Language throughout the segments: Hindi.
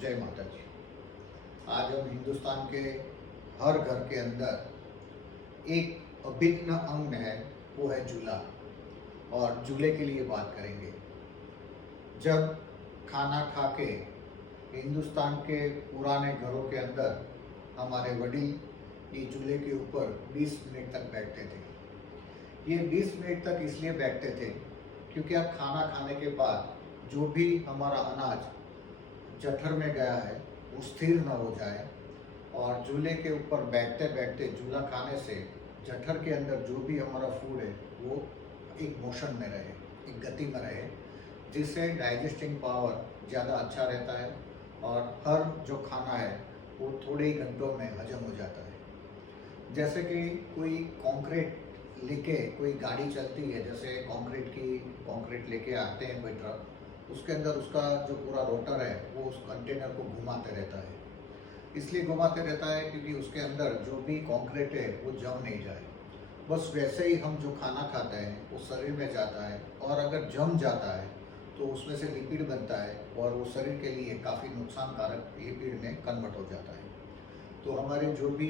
जय माता जी। आज हम हिंदुस्तान के हर घर के अंदर एक अभिन्न अंग है, वो है झूला। और झूले के लिए बात करेंगे। जब खाना खा के हिंदुस्तान के पुराने घरों के अंदर हमारे वडील ये झूले के ऊपर 20 मिनट तक बैठते थे। ये 20 मिनट तक इसलिए बैठते थे क्योंकि अब खाना खाने के बाद जो भी हमारा अनाज जठर में गया है वो स्थिर न हो जाए, और झूले के ऊपर बैठते बैठते झूला खाने से जठर के अंदर जो भी हमारा फूड है वो एक मोशन में रहे, एक गति में रहे, जिससे डाइजेस्टिंग पावर ज़्यादा अच्छा रहता है और हर जो खाना है वो थोड़े ही घंटों में हजम हो जाता है। जैसे कि कोई कंक्रीट लेके कोई गाड़ी चलती है, जैसे कंक्रीट लेके आते हैं कोई ट्रक, उसके अंदर उसका जो पूरा रोटर है वो उस कंटेनर को घुमाते रहता है। इसलिए घुमाते रहता है क्योंकि उसके अंदर जो भी कंक्रीट है वो जम नहीं जाए। बस वैसे ही हम जो खाना खाते हैं वो शरीर में जाता है, और अगर जम जाता है तो उसमें से लिपिड बनता है और वो शरीर के लिए काफ़ी नुकसानकारक लिपिड में कन्वर्ट हो जाता है। तो हमारे जो भी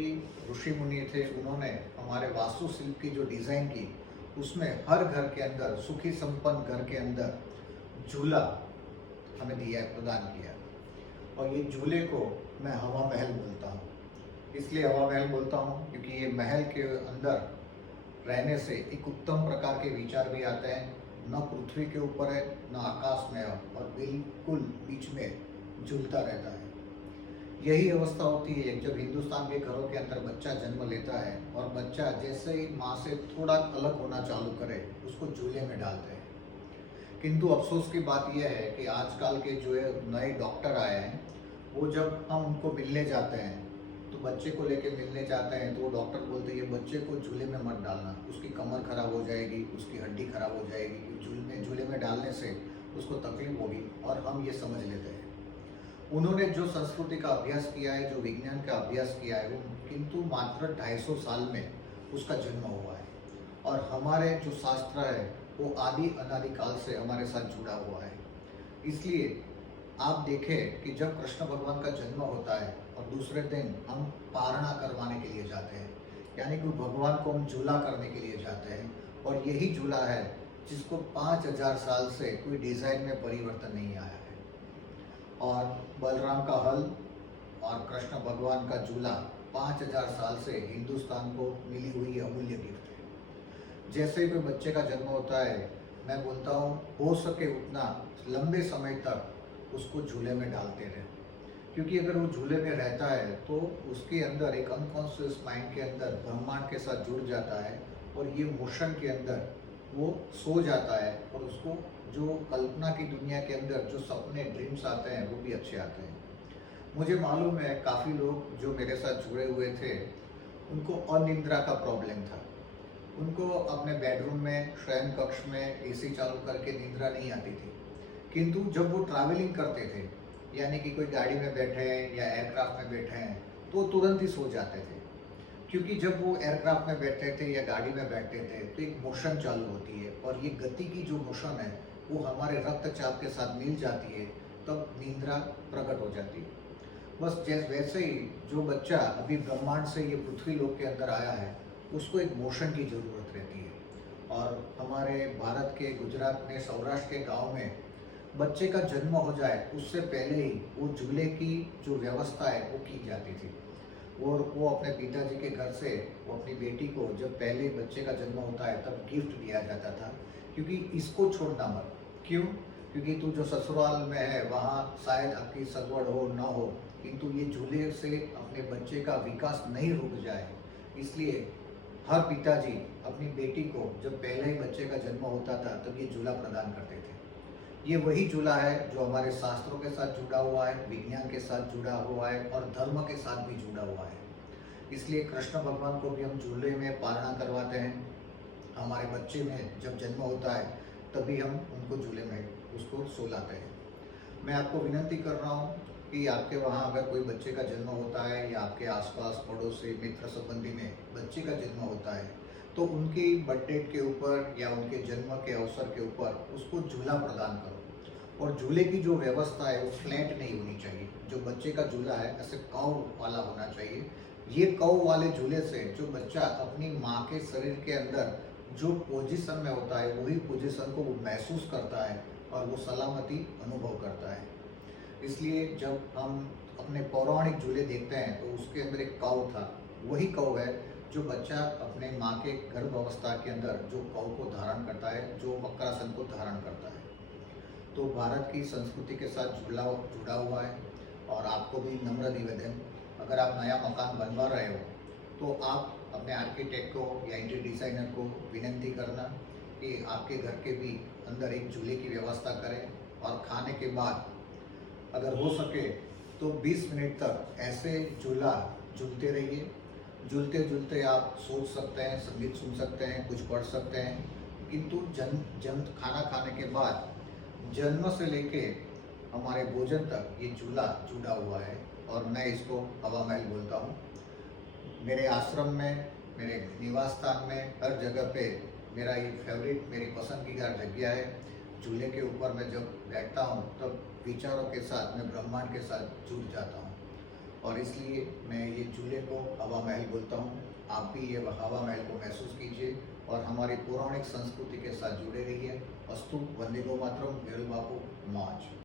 ऋषि मुनि थे उन्होंने हमारे वास्तुशिल्प की जो डिज़ाइन की, उसमें हर घर के अंदर, सुखी संपन्न घर के अंदर झूला हमें दिया है, प्रदान किया है। और ये झूले को मैं हवा महल बोलता हूँ। इसलिए हवा महल बोलता हूँ क्योंकि ये महल के अंदर रहने से एक उत्तम प्रकार के विचार भी आते हैं। न पृथ्वी के ऊपर है न आकाश में है, और बिल्कुल बीच में झूलता रहता है। यही अवस्था होती है जब हिंदुस्तान के घरों के अंदर बच्चा जन्म लेता है, और बच्चा जैसे ही माँ से थोड़ा अलग होना चालू करे उसको झूले में डालते हैं। किंतु अफसोस की बात यह है कि आजकल के जो नए डॉक्टर आए हैं, वो जब हम उनको मिलने जाते हैं तो बच्चे को लेके मिलने जाते हैं तो वो डॉक्टर बोलते हैं ये बच्चे को झूले में मत डालना, उसकी कमर खराब हो जाएगी, उसकी हड्डी खराब हो जाएगी, झूले में डालने से उसको तकलीफ होगी। और हम ये समझ लेते हैं। उन्होंने जो संस्कृति का अभ्यास किया है, जो विज्ञान का अभ्यास किया है, वो किंतु मात्र 250 साल में उसका जन्म हुआ है। और हमारे जो शास्त्र है वो आदि अनादिकाल से हमारे साथ जुड़ा हुआ है। इसलिए आप देखें कि जब कृष्ण भगवान का जन्म होता है और दूसरे दिन हम पारणा करवाने के लिए जाते हैं, यानी कि भगवान को हम झूला करने के लिए जाते हैं, और यही झूला है जिसको 5000 साल से कोई डिज़ाइन में परिवर्तन नहीं आया है। और बलराम का हल और कृष्ण भगवान का झूला 5000 साल से हिंदुस्तान को मिली हुई अमूल्य गिफ्ट है। जैसे ही कोई बच्चे का जन्म होता है, मैं बोलता हूँ हो सके उतना लंबे समय तक उसको झूले में डालते रहे, क्योंकि अगर वो झूले में रहता है तो उसके अंदर एक अनकॉन्शियस माइंड के अंदर ब्रह्मांड के साथ जुड़ जाता है, और ये मोशन के अंदर वो सो जाता है, और उसको जो कल्पना की दुनिया के अंदर जो सपने, ड्रीम्स आते हैं वो भी अच्छे आते हैं। मुझे मालूम है काफ़ी लोग जो मेरे साथ जुड़े हुए थे उनको अनिद्रा का प्रॉब्लम था। उनको अपने बेडरूम में, शयन कक्ष में एसी चालू करके निद्रा नहीं आती थी। किंतु जब वो ट्रैवलिंग करते थे, यानी कि कोई गाड़ी में बैठे हैं या एयरक्राफ्ट में बैठे हैं, तो तुरंत ही सो जाते थे। क्योंकि जब वो एयरक्राफ्ट में बैठते थे या गाड़ी में बैठते थे तो एक मोशन चालू होती है, और ये गति की जो मोशन है वो हमारे रक्तचाप के साथ मिल जाती है, तब निद्रा प्रकट हो जाती है। बस जैसे वैसे ही जो बच्चा अभी ब्रह्मांड से ये पृथ्वी लोक के अंदर आया है, उसको एक मोशन की ज़रूरत रहती है। और हमारे भारत के, गुजरात में, सौराष्ट्र के गांव में बच्चे का जन्म हो जाए उससे पहले ही वो झूले की जो व्यवस्था है वो की जाती थी। और वो अपने पिताजी के घर से वो अपनी बेटी को जब पहले बच्चे का जन्म होता है तब गिफ्ट दिया जाता था, क्योंकि इसको छोड़ना मत। क्यों? क्योंकि तू जो ससुराल में है वहाँ शायद आपकी सगवड़ हो ना हो, किंतु ये झूले से अपने बच्चे का विकास नहीं रुक जाए, इसलिए हर पिताजी अपनी बेटी को जब पहले ही बच्चे का जन्म होता था तब ये झूला प्रदान करते थे। ये वही झूला है जो हमारे शास्त्रों के साथ जुड़ा हुआ है, विज्ञान के साथ जुड़ा हुआ है, और धर्म के साथ भी जुड़ा हुआ है। इसलिए कृष्ण भगवान को भी हम झूले में पालना करवाते हैं। हमारे बच्चे में जब जन्म होता है तभी हम उनको झूले में उसको सुलाते हैं। मैं आपको विनती कर रहा हूँ कि आपके वहाँ अगर कोई बच्चे का जन्म होता है, या आपके आसपास पड़ोसी, मित्र संबंधी में बच्चे का जन्म होता है, तो उनकी बर्थडे के ऊपर या उनके जन्म के अवसर के ऊपर उसको झूला प्रदान करो। और झूले की जो व्यवस्था है वो फ्लैट नहीं होनी चाहिए। जो बच्चे का झूला है ऐसे कौ वाला होना चाहिए। ये कौ वाले झूले से जो बच्चा अपनी माँ के शरीर के अंदर जो पोजीशन में होता है वही पोजीशन को वो महसूस करता है और वो सलामती अनुभव करता है। इसलिए जब हम अपने पौराणिक झूले देखते हैं तो उसके अंदर एक कौ था, वही कौ है जो बच्चा अपने माँ के गर्भ अवस्था के अंदर जो कौ को धारण करता है, जो वक्रासन को धारण करता है। तो भारत की संस्कृति के साथ जुड़ा हुआ है। और आपको भी नम्र निवेदन, अगर आप नया मकान बनवा रहे हो तो आप अपने आर्किटेक्ट को या इंटीरियर डिज़ाइनर को विनती करना कि आपके घर के भी अंदर एक झूले की व्यवस्था करें। और खाने के बाद अगर हो सके तो 20 मिनट तक ऐसे झूला झूलते रहिए। झूलते झूलते आप सोच सकते हैं, संगीत सुन सकते हैं, कुछ पढ़ सकते हैं, किंतु खाना खाने के बाद जन्म से लेके हमारे भोजन तक ये झूला जुड़ा हुआ है। और मैं इसको हवा महल बोलता हूँ। मेरे आश्रम में, मेरे निवास स्थान में, हर जगह पे मेरा ये फेवरेट, मेरी पसंदीदा जगह है। झूले के ऊपर मैं जब बैठता हूँ तब विचारों के साथ, मैं ब्रह्मांड के साथ जुड़ जाता हूँ। और इसलिए मैं ये झूले को हवा महल बोलता हूँ। आप भी ये हवा महल को महसूस कीजिए और हमारी पौराणिक संस्कृति के साथ जुड़े रहिए। अस्तु, वंदे गो मातरम, वेणु बापू, मौज।